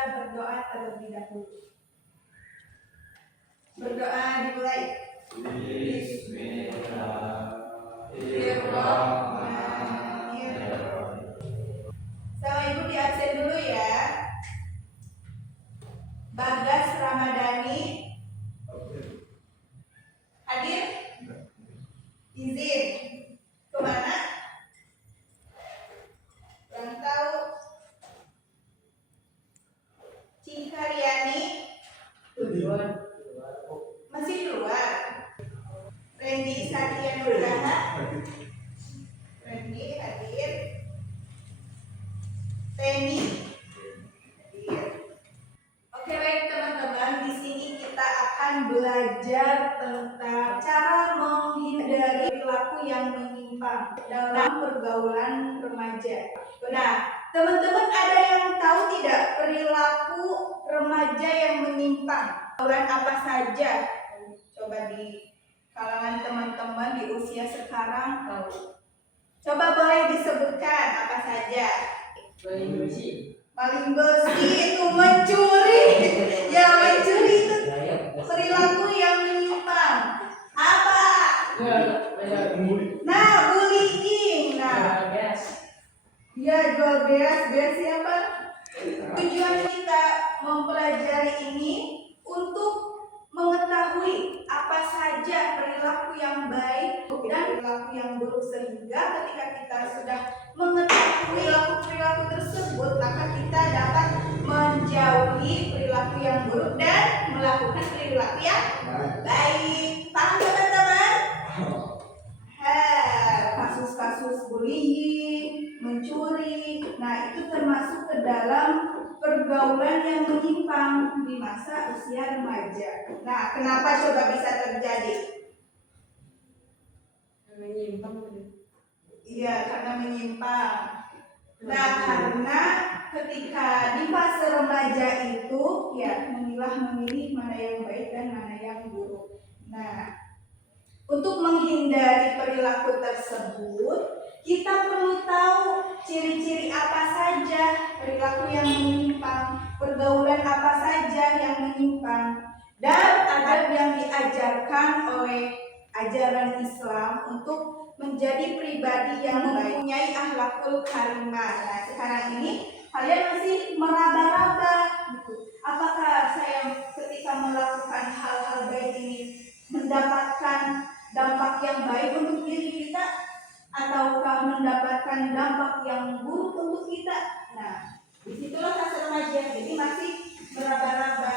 kita berdoa terlebih dahulu. Berdoa dimulai. Bismillahirrahmanirrahim. Sama Ibu di absen dulu ya. Bagas Ramadhani hadir? Izin. Kemana? Yang tahu? Cingkaryani masih di luar. Randy Satya Nurgaha, Randy hadir. Penny hadir. Oke baik teman-teman, di sini kita akan belajar tentang cara menghindari perilaku yang menyimpang dalam pergaulan remaja. Nah, teman-teman ada yang tahu tidak perilaku remaja yang menyimpang? Pergaulan apa saja? Coba di kalangan teman-teman di usia sekarang tahu. Coba boleh disebutkan apa saja? Maling besi itu mencuri. Ya mencuri itu perilaku yang menyimpang. Apa? Nah, bullying. Nah, ya jual beras siapa? Tujuan kita mempelajari ini untuk mengetahui apa saja perilaku yang baik dan perilaku yang buruk, sehingga ketika kita sudah mengetahui perilaku tersebut, maka kita dapat menjauhi perilaku yang buruk dan melakukan perilaku yang baik. Paham teman-teman? Kasus-kasus bullying, mencuri, nah itu termasuk ke dalam pergaulan yang menyimpang di masa usia remaja. Nah, kenapa coba bisa terjadi? Menyimpang. Iya, karena menyimpang. Nah, karena ketika di fase remaja itu ya memilih mana yang baik dan mana yang buruk. Nah, untuk menghindari perilaku tersebut, kita perlu tahu ciri-ciri apa saja perilaku yang menyimpang, pergaulan apa saja yang menyimpang, dan adab yang diajarkan oleh ajaran Islam untuk menjadi pribadi yang mempunyai akhlakul karimah. Nah, sekarang ini kalian masih meraba-raba gitu. Apakah saya ketika melakukan hal-hal baik ini mendapatkan dampak yang baik untuk diri kita, ataukah mendapatkan dampak yang buruk untuk kita? Nah, disitulah fase remaja. Jadi masih meraba-raba,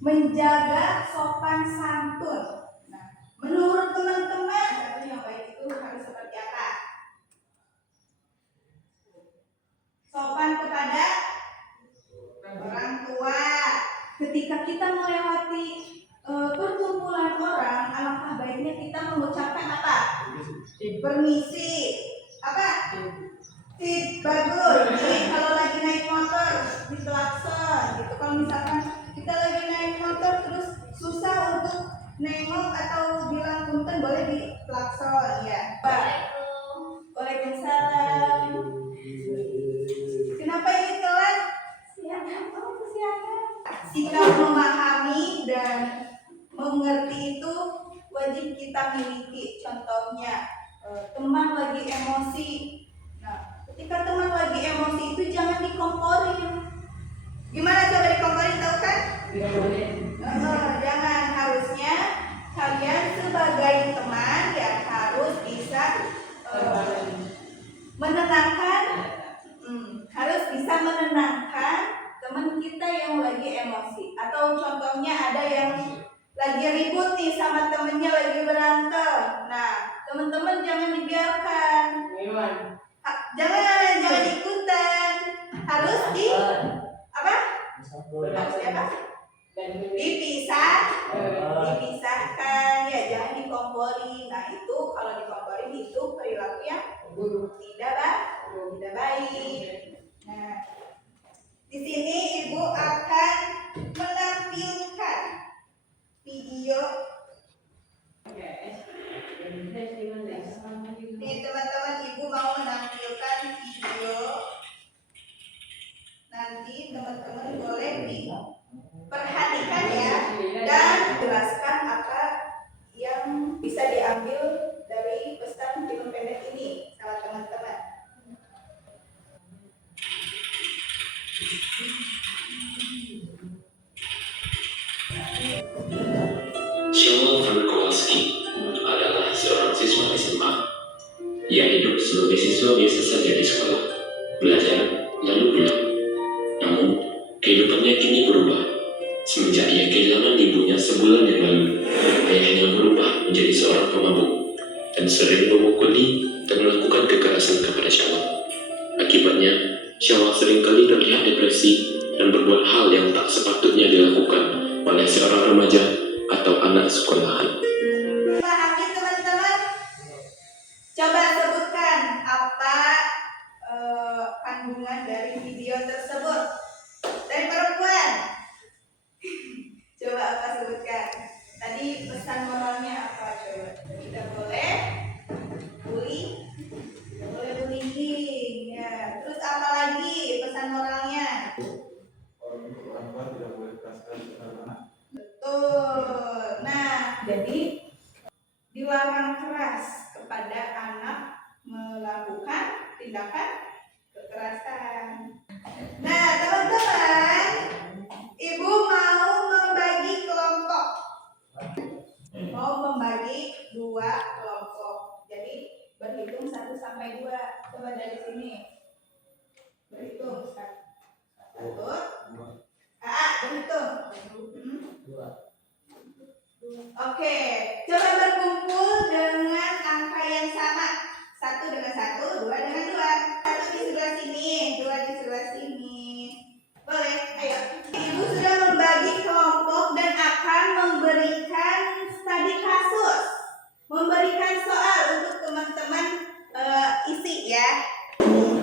menjaga sopan santun. Nah, menurut teman-teman yang baik itu harus seperti apa? Sopan kepada orang tua. Ketika kita melewati perkumpulan orang, alangkah baiknya kita mengucapkan apa? Permisi. Apa? Sip, bagus. Jadi kalau lagi naik motor diklakson gitu. Kalau misalkan kita lagi naik motor terus susah untuk nengok atau bilang punten, boleh diklakson ya. Waalaikumsalam. Kenapa ini telat? Siangan. Sikap memahami dan mengerti itu wajib kita miliki. Contohnya teman lagi emosi. Nah, ketika teman lagi emosi itu jangan dikomporin. Gimana coba dikomporin, tahu kan? Jangan. Harusnya kalian sebagai teman ya harus bisa menenangkan. Harus bisa menenangkan teman kita yang lagi emosi. Atau contohnya ada yang lagi ribut nih sama temennya, lagi berantem. Nah, teman-teman jangan dibiarkan. Jangan ikutan. Harus dipisahkan ya, jangan dikompori. Nah, itu kalau dikompori itu perilaku yang tidak baik. Nah, di sini Ibu akan menampilkan video. Nih teman-teman, Ibu mau menampilkan video. Nanti teman-teman mahasiswa biasa saja di sekolah, belajar lalu pulang. Namun, kehidupannya kini berubah. Semenjak ia kehilangan ibunya sebulan yang lalu, ayahnya berubah menjadi seorang pemabuk dan sering memukuli dan melakukan kekerasan kepada Syawal. Akibatnya, Syawal seringkali terlihat depresi dan berbuat hal yang tak sepatutnya dilakukan oleh seorang remaja atau anak sekolahan. Pahami teman-teman? Coba sebutkan apa kandungan dari video tersebut. Dari perempuan. Coba apa sebutkan. Tadi pesan moralnya apa coba? Tidak boleh bullying, tidak boleh bullying. Ya. Terus apa lagi pesan moralnya? Orang tua tidak boleh keras terhadap anak. Betul. Nah, jadi dilarang keras kepada anak melakukan tindakan kekerasan. Nah, teman-teman, ibu mau membagi kelompok. Mau membagi 2 kelompok. Jadi berhitung 1 sampai 2. Coba dari sini. Berhitung 1. Berhitung. Oke, coba berkumpul dengan angka yang sama. 1 dengan 1, 2 dengan 2. 1 di sebelah sini, 2 di sebelah sini. Boleh, ayo. Ibu sudah membagi kelompok dan akan memberikan studi kasus. Memberikan soal untuk teman-teman isi ya.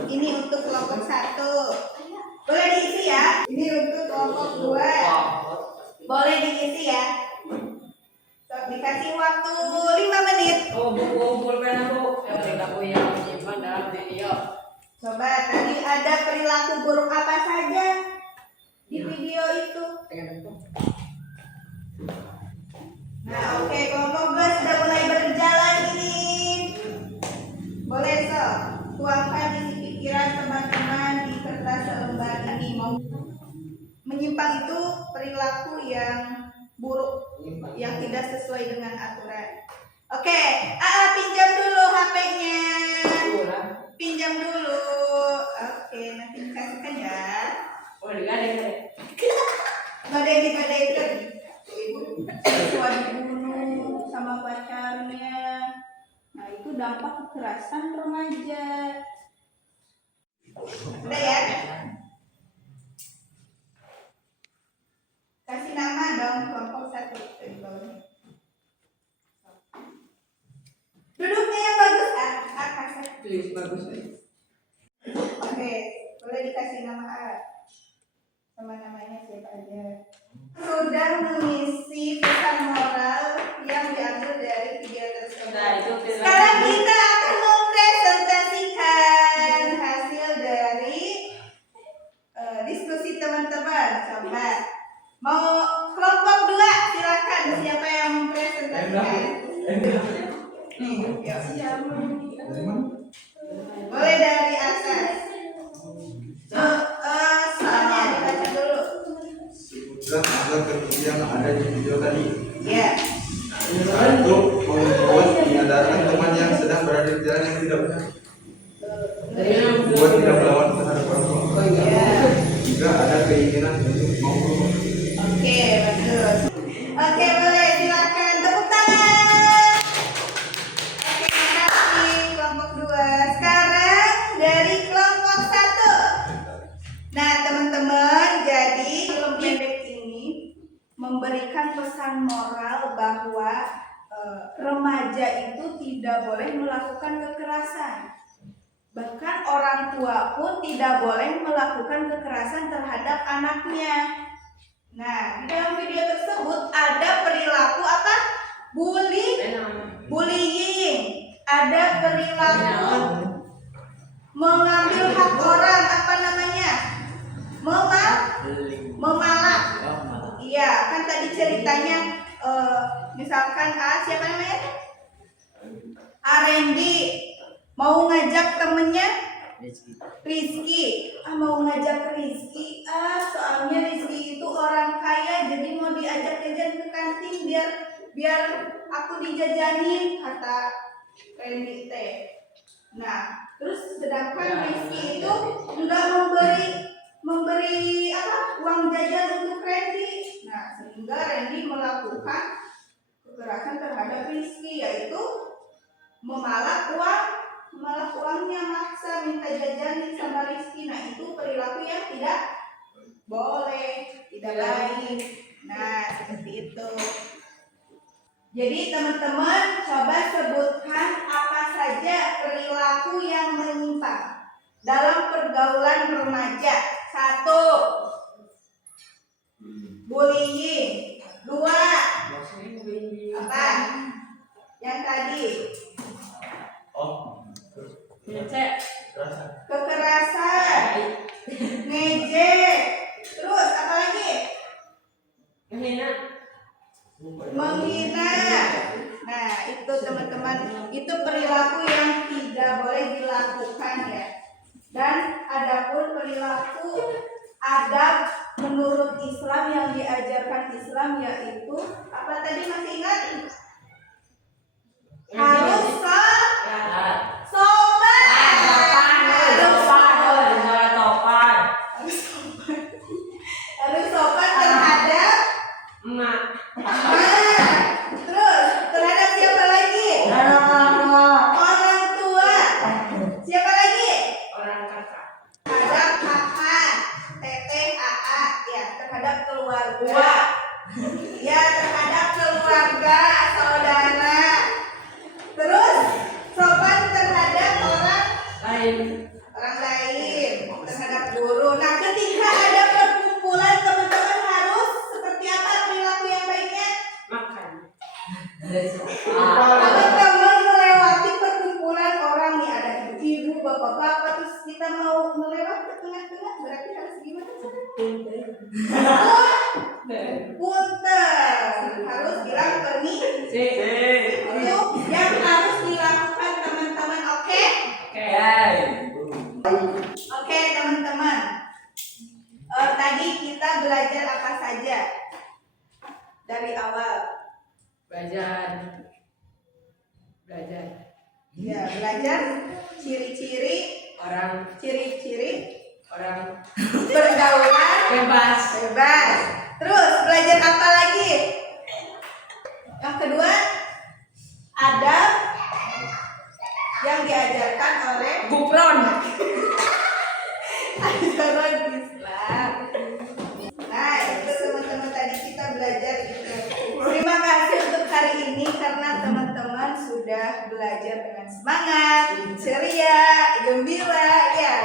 Ini untuk kelompok 1. Boleh diisi ya. Ini untuk kelompok 2. Boleh diisi ya. So, dikasih waktu 5 menit. Coba tadi ada perilaku buruk apa saja di video itu? Nah, oke, kelompok 2 sudah mulai berjalan ini. Boleh so, tuangkan isi pikiran teman-teman di kertas selembar ini. Mau menyimpang itu perilaku yang buruk, yang tidak sesuai dengan aturan. Oke, pinjam dulu HP-nya. Pinjam dulu. Oke, nanti dikasihkan ya. Gadai-gadaikan. Ibu siswa dibunuh sama pacarnya. Nah, itu dampak kekerasan remaja. Udah ya? Kasih nama dong kelompok 1 di bawahnya. Duduknya yang bagus, kasih. Bagus. Oke, boleh dikasih nama A. Sama namanya siapa aja. Sudah mengisi pesan moral yang diambil dari video tersebut. Sekarang kita akan mempresentasikan hasil dari diskusi teman-teman. Coba mau kelompok 2 silakan, siapa yang mempresentasikan? Boleh dari atas. Soalnya dibaca dulu. Sebutkan azab terpuji yang ada di video tadi. Ya. 1. Membuat menyadarkan teman yang sedang berada di jalan yang tidak benar. 2. Tidak melawan terhadap orang tua. 3. Ada keinginan untuk mau. Oke, bagus. Oke, boleh silakan tepuk tangan. Oke, terima kasih kelompok 2. Sekarang dari kelompok 1. Nah, teman-teman, jadi film pendek ini memberikan pesan moral bahwa remaja itu tidak boleh melakukan kekerasan. Bahkan orang tua pun tidak boleh melakukan kekerasan terhadap anaknya. Nah, di dalam video tersebut ada perilaku apa? Bullying. Ada perilaku mengambil hak orang, apa namanya? Memalak. Iya, kan tadi ceritanya misalkan siapa namanya? Randy mau ngajak temennya Rizky. Mau ngajak Rizky. Soalnya Rizky itu orang kaya, jadi mau diajak jajan ke kantin biar aku dijajanin, kata Randy teh. Nah, terus Sedangkan Rizky itu enggak memberi uang jajan untuk Randy. Nah, sehingga Randy melakukan kekerasan terhadap Rizky, yaitu memalak uangnya, maksa minta jajan sama Rizky. Nah, itu perilaku yang tidak boleh, tidak baik. Nah, seperti itu. Jadi teman-teman coba sebutkan apa saja perilaku yang menyimpang dalam pergaulan remaja. 1. Bullying. 2. Apa? Yang tadi. Kekerasan. Ngejek. Terus apa lagi? Menghina. Nah, itu teman-teman, itu perilaku yang tidak boleh dilakukan ya. Dan adapun perilaku adab menurut Islam yang diajarkan Islam yaitu apa tadi, masih ingat? Harus sopan. Harus sopan terhadap emak. Terus terhadap siapa lagi? Orang tua. Siapa lagi? Terhadap kakak, teteh, aa, ya, terhadap keluarga. Ya, terhadap keluarga, saudara. Terus sopan terhadap orang lain, terhadap guru. Nah, ketika ada perkumpulan, teman-teman harus seperti apa perilaku yang baiknya? Teman-teman melewati perkumpulan orang nih, ada ibu, bapak-bapak, terus kita mau melewati ke tengah-tengah, berarti harus gimana? Punten, harus bilang permisi. Itu yang harus dilakukan teman-teman. Oke? Oke teman-teman. Tadi kita belajar apa saja dari awal? Belajar. Ya, belajar ciri-ciri Orang pergaulan bebas. Terus belajar apa lagi? Yang kedua, adab yang diajarkan oleh Gupron. ajaran Islam. Nah, itu teman-teman tadi kita belajar itu. Terima kasih untuk hari ini karena teman-teman sudah belajar dengan semangat, ceria, gembira, ya.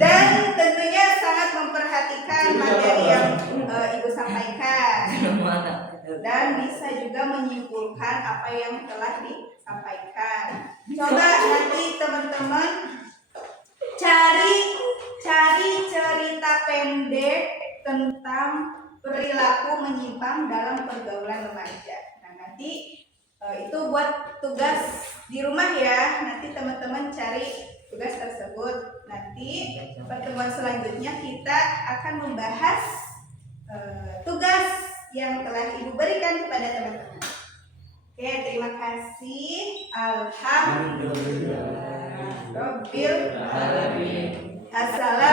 Dan tentunya sangat memperhatikan materi yang Ibu sampaikan. Dan bisa juga menyimpulkan apa yang telah disampaikan. Coba nanti teman-teman cari cerita pendek tentang perilaku menyimpang dalam pergaulan remaja. Nah, nanti itu buat tugas di rumah ya. Nanti teman-teman cari tugas tersebut. Nanti pertemuan selanjutnya kita akan membahas tugas yang telah Ibu berikan kepada teman-teman. Oke, terima kasih. Alhamdulillah. Rabbil alamin. Assalamualaikum.